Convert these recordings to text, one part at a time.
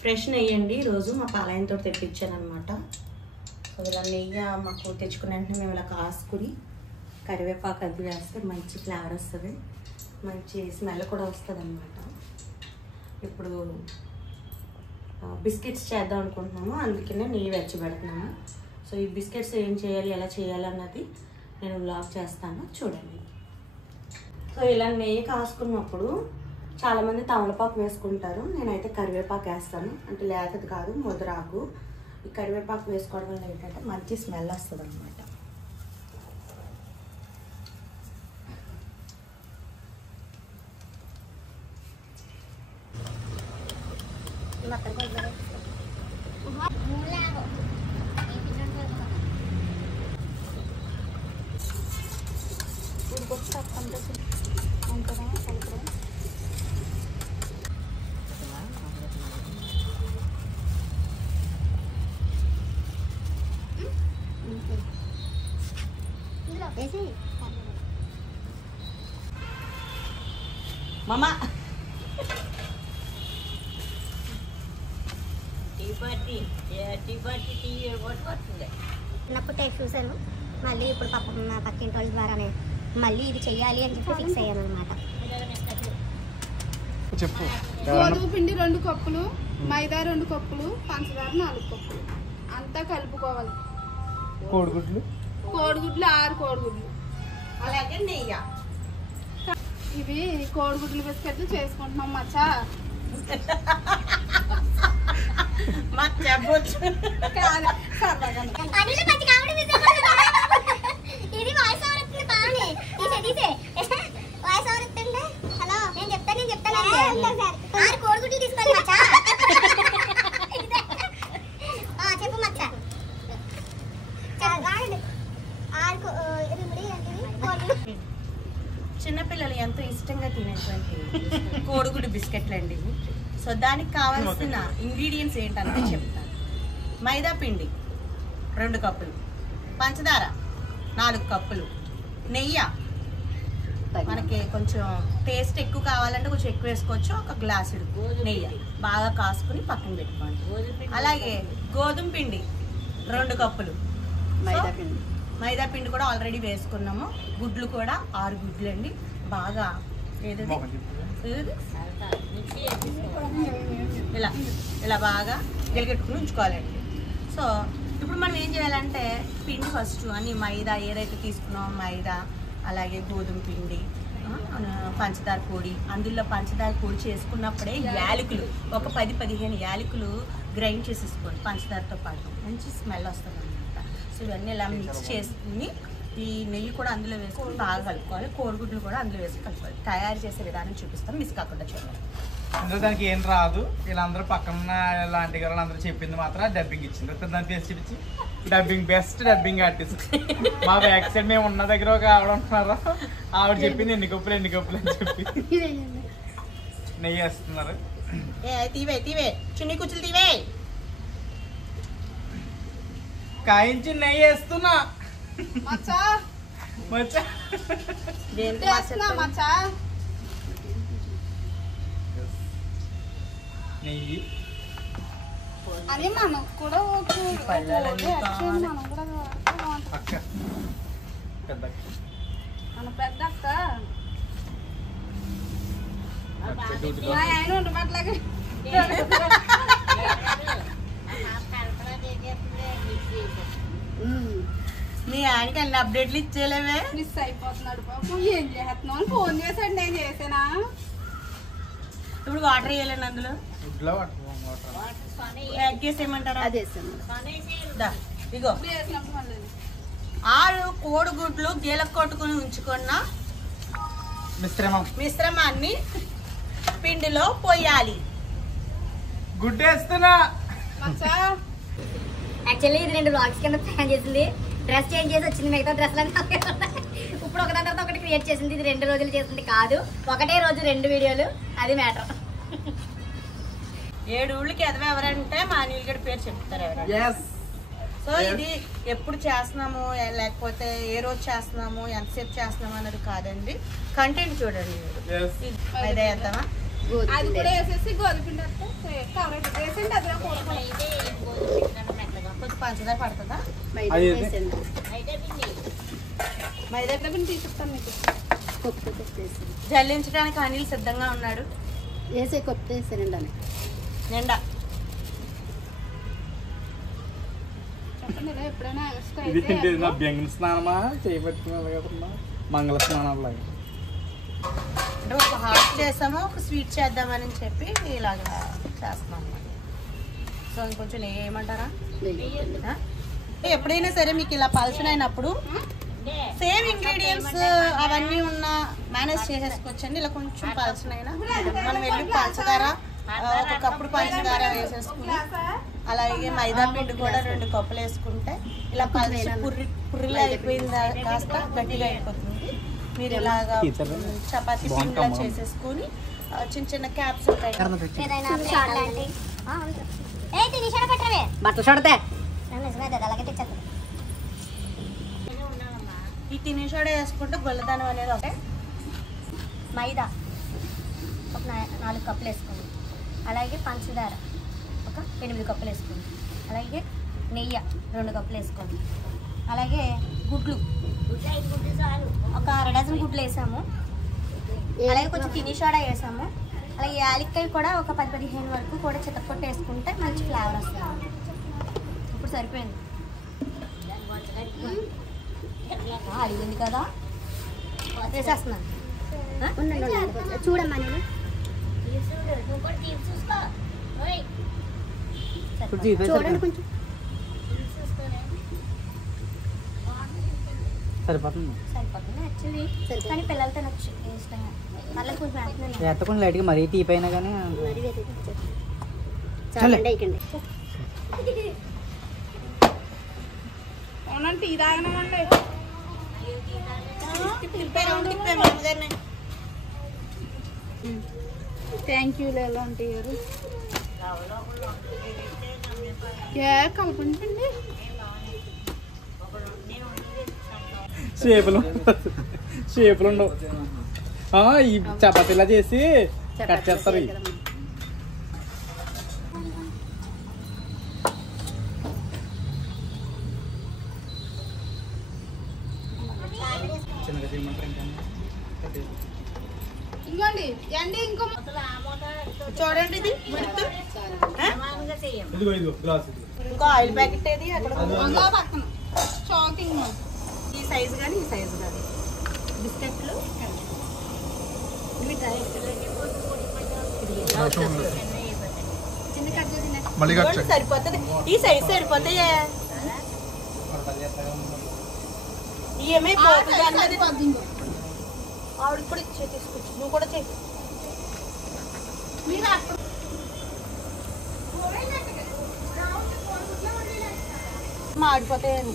Fresh నెయ్యి అండి ఈరోజు మా పాలయంతో తెప్పించాను అనమాట. సో ఇలా నెయ్యి మాకు తెచ్చుకున్న వెంటనే మేము ఇలా కాసుకుని కరివేపాకు అది వేస్తే మంచి ఫ్లేవర్ వస్తుంది, మంచి స్మెల్ కూడా వస్తుంది అనమాట. ఇప్పుడు బిస్కెట్స్ చేద్దాం అనుకుంటున్నాము, అందుకనే నెయ్యి వెచ్చబెడుతున్నాము. సో ఈ బిస్కెట్స్ ఏం చేయాలి, ఎలా చేయాలి అన్నది నేను వ్లాగ్ చేస్తాను, చూడండి. సో ఇలా నెయ్యి కాసుకున్నప్పుడు చాలామంది తమలపాకు వేసుకుంటారు, నేనైతే కరివేపాకు వేస్తాను. అంటే లేతది కాదు, ముద్రాకు. ఈ కరివేపాకు వేసుకోవడం వల్ల ఏంటంటే మంచి స్మెల్ వస్తుంది అనమాట. మామా చిన్నప్పుడు టేస్ట్ చూసాను, మళ్ళీ ఇప్పుడు మా పక్కింటి వాళ్ళ ద్వారానే మళ్ళీ ఇది చెయ్యాలి అని చెప్పి ఫిక్స్ అయ్యాను అనమాట. గోధుమ పిండి 2 కప్పులు, మైదా 2 కప్పులు, పంచదార 4 కప్పులు అంతా కలుపుకోవాలి. కోడిగుడ్లు 6 కోడిగుడ్లు, అలాగే నెయ్యి. ఇవి కోడిగుడ్లు బిస్కెట్లు చేసుకుంటున్నాం మచ్చా. చిన్నపిల్లలు ఎంతో ఇష్టంగా తినేటువంటి కోడిగుడ్డు బిస్కెట్లు అండి. సో దానికి కావాల్సిన ఇంగ్రీడియంట్స్ ఏంటంటే చెప్తాను. మైదా పిండి 2 కప్పులు, పంచదార 4 కప్పులు, నెయ్యి మనకి కొంచెం టేస్ట్ ఎక్కువ కావాలంటే కొంచెం ఎక్కువ వేసుకోవచ్చు, 1 గ్లాసుడు నెయ్యి బాగా కాసుకుని పక్కన పెట్టుకోండి. అలాగే గోధుమ పిండి 2 కప్పులు, మైదా పిండి కూడా ఆల్రెడీ వేసుకున్నాము. గుడ్లు కూడా 6 గుడ్లు అండి. బాగా ఏదది ఇలా ఇలా బాగా గెలిగెట్టుకుని ఉంచుకోవాలండి. సో ఇప్పుడు మనం ఏం చేయాలంటే పిండి ఫస్ట్ అన్ని మైదా ఏదైతే తీసుకున్నామో మైదా, అలాగే గోధుమ పిండి, పంచదార పొడి, అందులో పంచదార పొడి చేసుకున్నప్పుడే యాలకులు ఒక 10-15 యాలకులు గ్రైండ్ చేసేసుకోండి పంచదారతో పాటు, మంచి స్మెల్ వస్తుంది అనమాట. సో ఇవన్నీ ఇలా మిక్స్ చేసుకుని ఈ నెయ్యి కూడా అందులో వేసుకొని బాగా కలుపుకోవాలి. కోడిగుడ్లు కూడా అందులో వేసి కలుపుకోవాలి. తయారు చేసే విధానం చూపిస్తాను, మిస్ కాకుండా చూడండి. అందరూ దానికి ఏం రాదు, వీళ్ళందరూ పక్కన లాంటి గారు అందరూ చెప్పింది మాత్రం డబ్బింగ్ ఇచ్చింది. దాన్ని తీసి చూపించి డబ్బింగ్ బెస్ట్ డబ్బింగ్ ఆర్టిస్ట్ మా బ్యాక్ సైడ్ మేము ఉన్న దగ్గర ఒక ఆవిడ ఉంటున్నారు, ఆవిడ చెప్పింది ఎన్ని కప్పులు అని చెప్పి నెయ్యి వేస్తున్నారు. తీవే చున్నీ కుచ్చులు తీవే, కాయించి నెయ్యి వేస్తున్నా మచ్చా మచ్చా మచ్చా నెయ్యి అని మనకు కూడా అక్క పెద్ద మన పెద్ద అక్క ఆయన ఉండబట్లాగే మీ ఆయనకి అన్ని అప్డేట్లు ఇచ్చేలేవే. మిస్ అయిపోతున్నాడు పాపం. ఏం చేస్తున్నావు అని ఫోన్ చేశాడు, నేను చేసానా. ఇప్పుడు వాటర్ వేయాలండి అందులో, గుడ్లో యాడ్ చేసేయమంటారా? ఇగో వేసినప్పుడు మళ్ళీ 6 కోడిగుడ్లు గీల కొట్టుకుని ఉంచుకున్న మిశ్రమాన్ని పిండిలో పోయాలి. గుడ్డు వేస్తున్నా మచ్చా. యాక్చువల్లీ ఇది 2 బ్లాగ్స్ కింద ప్లాన్ చేసింది, డ్రెస్ చేంజ్ చేసి వచ్చింది, మిగతా డ్రెస్లు ఇప్పుడు ఒకదాని తర్వాత ఒకటి క్రియేట్ చేసింది. ఇది 2 రోజులు చేసింది కాదు, ఒకటే రోజు 2 వీడియోలు, అది మ్యాటర్. 7 ఊళ్ళకి ఎవరంటే మా నీళ్ళగడ్డ పేరు చెప్తారు ఎవరైనా. సో ఇది ఎప్పుడు చేస్తున్నాము, లేకపోతే ఏ రోజు చేస్తున్నాము, ఎంతసేపు చేస్తున్నాము అన్నది కాదండి, కంటెంట్ చూడండి. మైదా వేద్దామా? అది కూడా వేసేసి గోధుమ పిండి వస్తే కవర్ అయిపోతుంది. వేసేయండి అదిలో కూరగాయలు. కొంచెం పంచదార పడుతుందా? అది మైదా పిండి తీసుకుంటాను మీకు. జల్లించడానికి అనిల్ సిద్ధంగా ఉన్నాడు. వేసే కొత్త వేసానండి అని నిండా చెప్పండి ఇలా ఎప్పుడైనా ఎక్స్ట్రా ఇది అయితే ఏంటి నా బెంగళ స్నానమా చేయబెట్టుకున్నా కదమ్మా మంగళ స్నానం లాగా అంటే ఒక హాట్ చేసాము, ఒక స్వీట్ చేద్దామని చెప్పి ఇలాగా చేస్తున్నాం అన్నమాట. సో ఇంకొంచెం నెయ్యి ఏమంటారా? ఎప్పుడైనా సరే మీకు ఇలా పలచనైనప్పుడు సేమ్ ఇంగ్రీడియంట్స్ అవన్నీ ఉన్న మేనేజ్ చేసేసుకోవచ్చండి. ఇలా కొంచెం పలచనైనా మనం వెళ్ళి పంచదార ఒక కప్పుడు పంచదార వేసేసుకుని అలాగే మైదా పిండి కూడా 2 కప్పులు వేసుకుంటే ఇలా పలచి పుర్రిలా అయిపోయింది, కాస్త గట్టిగా అయిపోతుంది. మీరు ఇలాగా చపాతీ పిండిలా చేసేసుకుని చిన్న చిన్న క్యాప్స్ బట్టలు చూడతే ఈ తినే సోడా వేసుకుంటే గొల్లదనం అనేది ఒకటే. మైదా ఒక 4 కప్పులు వేసుకోండి. అలాగే పంచదార ఒక 8 కప్పులు వేసుకోండి. అలాగే నెయ్యి 2 కప్పులు వేసుకోండి. అలాగే గుడ్లు ఒక 1/2 డజన్ గుడ్లు వేసాము. అలాగే కొంచెం తిని సోడా వేసాము. అలాగే యాలక్కాయ కూడా ఒక 10-15 వరకు కూడా చితక్కొట్టు వేసుకుంటే మంచి ఫ్లేవర్ వస్తుంది. ఇప్పుడు సరిపోయింది. అడిగింది కదా వేసేస్తున్నాను. చూడమ్మా నేను చూడండి కొంచెం సరిపోతుంది సరిపోతుంది యాక్చువల్లీ, కానీ పిల్లలతో నచ్చు ఇష్టంగా. మళ్ళీ కొంచెం వేస్తున్నాను. ఎత్తకుండా లైట్గా మరీ తీపైనా కానీ చాలండి అయికండి. అవునండి టీ తాగనండి. థ్యాంక్ యూ లేలా ఆంటీ గారు. కలపండి షేపులు ఉండవు. ఈ చపాతీలా చేసి కట్ చేస్తారు. ఇంకోండి ఎండి ఇంకో చూడండి ఇది ముడుతు. ఇదిగో గ్లాస్ ఇంకో ఆయిల్ ప్యాకెట్ ఏది అక్కడ అందులో పక్కన షాకింగ్. ఈ సైజు కానీ ఈ సైజు కానీ బిస్కెట్లు చిన్న కట్ చేసింది. ఇదిగోండి, సరిపోతుంది. ఈ సైజు సరిపోతాయి. ఏమైపోతుంది అన్నది ఆవిడ కూడా తీసుకొచ్చు. నువ్వు కూడా చెయ్యి. మీరు అప్పుడు మాడిపోతాయని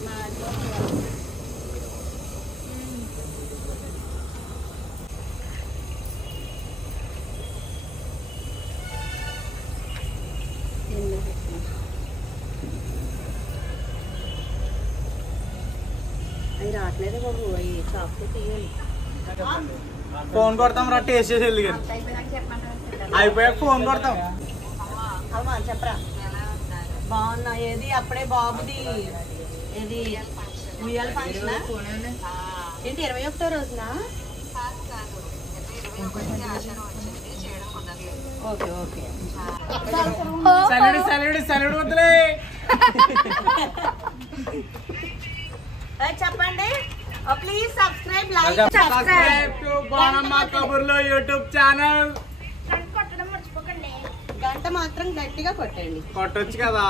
అది రావట్లేదు బాబు. అవి చాక్లెట్ తీయాలి. ఫోన్ కొడతాం రా టేస్ట్ చేసి వెళ్ళి అయిపోయాక ఫోన్ కొడతాం. అవునా చెప్పరా? బాగున్నా. ఏది అప్పుడే బాబుది ఏది ఉయ్యాల ఫంక్షన్ ఏంటి 21వ రోజున? Okay okay. సలాడ్ వద్దులే. చెప్పండి. Please subscribe, like, subscribe to Banamma కబుర్లు యూట్యూబ్ ఛానల్. గంట మాత్రం గట్టిగా కొట్టండి. కొట్టొచ్చు కదా.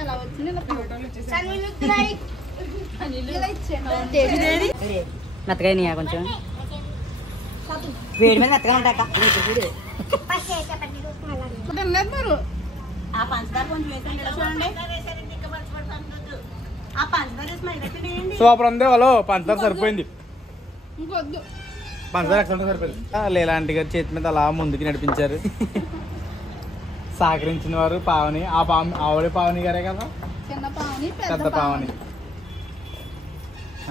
ఎలా వచ్చింది ఇలా ఫోటోలు వచ్చేసాయి. ఇదేది? మెత్తగా కొంచెం వేడి మీద మెత్తగా ఉంటాక తినలేదు మీరు. ఆ పంచదార కొంచెం వేసండి. చూడండి ఆ పంచదార వేసి మైదా పిండి వేయండి. సూపర్ ఉంది వాళ్ళు. పంచదార సరిపోయింది. ఇంకొద్దు. పంచదార ఎక్సలెంట్ సరిపోయింది. లేలాంటి గారి చేతి మీద అలా ముందుకి నడిపించారు. సహకరించిన వారు పావని. ఆ ఆవిడ పావని గారే కదా, చిన్న పావని పెద్ద పావని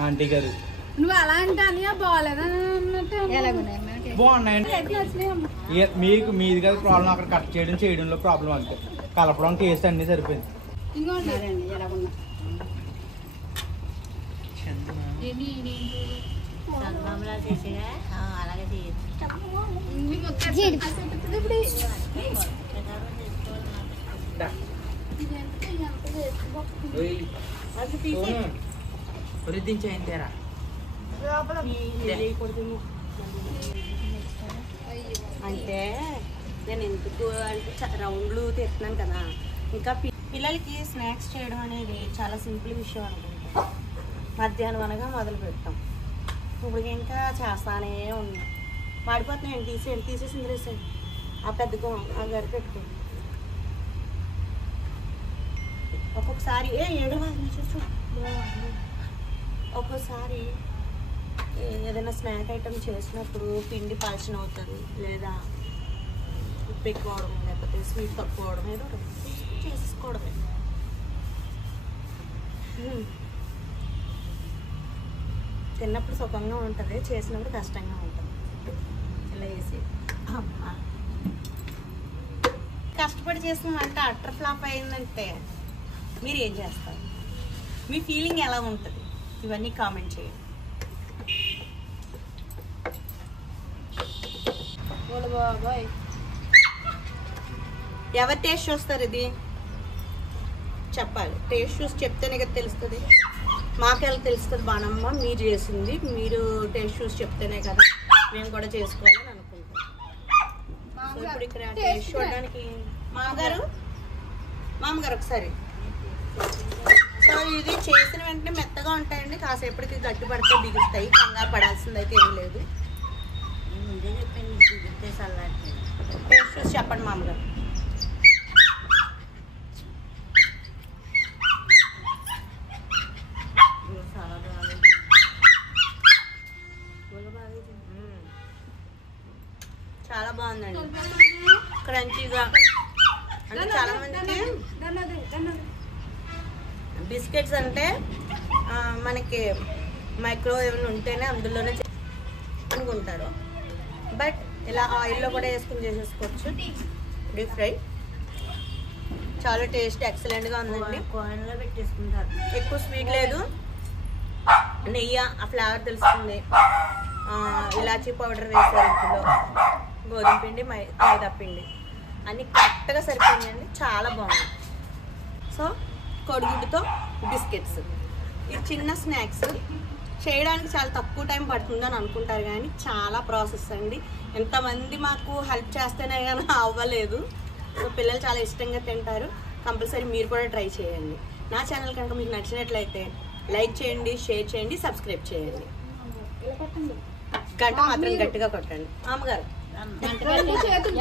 ఆంటీ గారు. నువ్వు అలా అంటే అని బాగాలేదా అన్నట్టు. బాగున్నాయండి. ఎట్లా వచ్చినాయి అమ్మ? మీకు మీది కదా ప్రాబ్లం, అక్కడ కట్ చేయడంలో ప్రాబ్లం అంతే. కలపడం టేస్ట్ అన్ని సరిపోయింది. ఇంకోటి ఎలాగున్నా అలాగే ఇన్ని ముద్దలు ఇప్పుడు దా. ఇదంతా ఎంత వేసుకో. అది తీసి వృద్ధించేంతేరా లోపల అంటే నేను ఎందుకు అంటే రౌండ్లు తెస్తున్నాను కదా. ఇంకా పిల్లలకి స్నాక్స్ చేయడం అనేది చాలా సింపుల్ విషయం అనుకుంటా. మధ్యాహ్నం అనగా మొదలు పెడతాం. ఇప్పుడు ఇంకా చేస్తానే ఉన్నాం. మాడిపోతున్నాయండి. తీసేసి ఇందులేసేయండి. ఆ పెద్దగా ఆ గరి పెట్టుకోండి. ఒక్కొక్కసారి ఒక్కోసారి ఏదైనా స్నాక్ ఐటమ్ చేసినప్పుడు పిండి పాల్చిన అవుతుంది, లేదా ఉప్పు ఎక్కువ అవడం, లేకపోతే స్వీట్ తక్కువ అవడం, ఏదో ఒకటి చేసుకోవడమే. తిన్నప్పుడు సుఖంగా ఉంటుంది, చేసినప్పుడు కష్టంగా ఉంటుంది. ఇలా వేసి కష్టపడి చేసిన వంట అట్టర్ ఫ్లాప్ అయిందంటే మీరు ఏం చేస్తారు? మీ ఫీలింగ్ ఎలా ఉంటుంది? ఇవన్నీ కామెంట్ చేయండి. బాబాయ్ ఎవరు టేస్ట్ చూస్తారు? ఇది చెప్పాలి. టేస్ట్ చూసి చెప్తేనే కదా తెలుస్తుంది. మాకెలా తెలుస్తుంది? బాణమ్మ మీరు చేసింది, మీరు టేస్ట్ చూసి చెప్తేనే కదా మేము కూడా చేసుకోవాలని అనుకుంటాం. సో ఇప్పుడు ఇక్కడ టేస్ట్ చూడడానికి మామగారు ఒకసారి. సో ఇది చేసిన వెంటనే మెత్తగా ఉంటాయండి, కాసేపటికి గట్టి పడితే బిగుస్తాయి. కంగారు పడాల్సింది అయితే ఏం లేదు. ముందే చెప్పండి టేస్ట్ చూసి చెప్పండి మామగారు. చాలా బాగుందండి, క్రంచీగా. అంటే చాలా మందికి బిస్కెట్స్ అంటే మనకి మైక్రోవేవ్ ఉంటేనే అందులోనే అనుకుంటారు. బట్ ఇలా ఆయిల్లో కూడా వేసుకుని చేసేసుకోవచ్చు. డీప్ ఫ్రై చాలా టేస్ట్ ఎక్సలెంట్గా ఉందండి. కోయిన్లో పెట్టేసుకుంటారు. ఎక్కువ స్వీట్ లేదు, నెయ్యి ఆ ఫ్లేవర్ తెలుస్తుంది. ఇలాచీ పౌడర్ వేసారు, ఇందులో గోధుమ పిండి, మైదా పిండి అన్నీ కరెక్ట్గా సరిపోయిందండి. చాలా బాగుంది. సో కోడిగుడ్డుతో బిస్కెట్స్, ఈ చిన్న స్నాక్స్ చేయడానికి చాలా తక్కువ టైం పడుతుందని అనుకుంటారు, కానీ చాలా ప్రాసెస్ అండి. ఎంతమంది మాకు హెల్ప్ చేస్తేనే కానీ అవ్వలేదు. సో పిల్లలు చాలా ఇష్టంగా తింటారు. కంపల్సరీ మీరు కూడా ట్రై చేయండి. నా ఛానల్ కనుక మీకు నచ్చినట్లయితే లైక్ చేయండి, షేర్ చేయండి, సబ్స్క్రైబ్ చేయండి. గంట మాత్రం గట్టిగా కొట్టండి. అమ్మగారు చేతులు